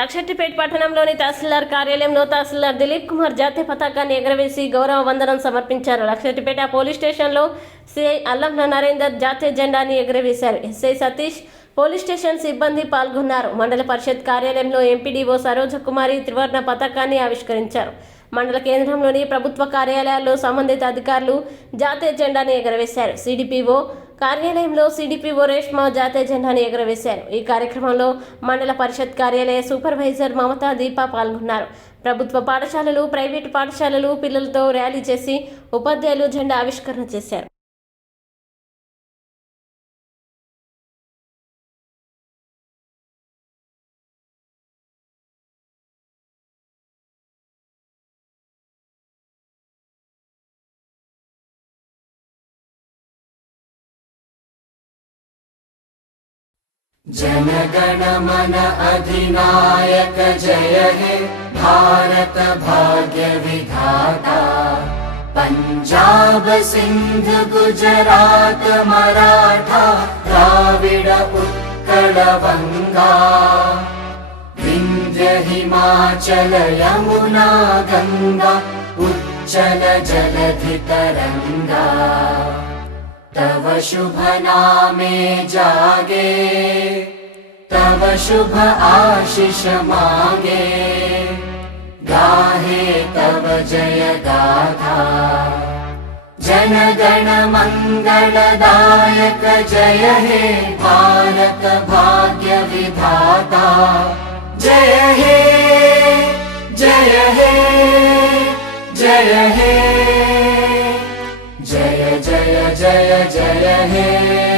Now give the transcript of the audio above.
లక్షెట్టిపేట పట్టణంలోని తహసీల్దార్ కార్యాలయంలో తహసీల్దార్ దిలీప్ కుమార్ జాతీయ పతాకాన్ని ఎగరవేసి గౌరవ వందనం సమర్పించారు. లక్షెట్టిపేట పోలీస్ స్టేషన్లో సిఐ అల్లంల నరేందర్ జాతీయ జెండాని ఎగరవేశారు. ఎస్ఐ సతీష్, పోలీస్ స్టేషన్ సిబ్బంది పాల్గొన్నారు. మండల పరిషత్ కార్యాలయంలో ఎంపీడీఓ సరోజ కుమారి త్రివర్ణ పతాకాన్ని ఆవిష్కరించారు. మండల కేంద్రంలోని ప్రభుత్వ కార్యాలయాల్లో సంబంధిత అధికారులు జాతీయ జెండాని ఎగరవేశారు. సిడిపిఓ కార్యాలయంలో సిడిపిఓ రేష్మా జాతీయ జెండాని ఎగరవేశారు. ఈ కార్యక్రమంలో మండల పరిషత్ కార్యాలయ సూపర్వైజర్ మమతా దీప పాల్గొన్నారు. ప్రభుత్వ పాఠశాలలు, ప్రైవేటు పాఠశాలలు పిల్లలతో ర్యాలీ చేసి ఉపాధ్యాయులు జెండా ఆవిష్కరణ చేశారు. जनगण मन अधिनायक जय हे भारत भाग्य विधाता। पंजाब सिंध गुजरात मराठा द्राविड उत्कल वंगा। विंध्य हिमाचल यमुना गंगा उच्चल जलधि तरंगा। तव शुभ नामे जागे, तव शुभ आशीष मांगे। गाहे तव जय गाथा, जन गण मंगलदायक जय हे भारत भाग्य विधाता। जय हे जय हे जय हे जय जय जय जय हे।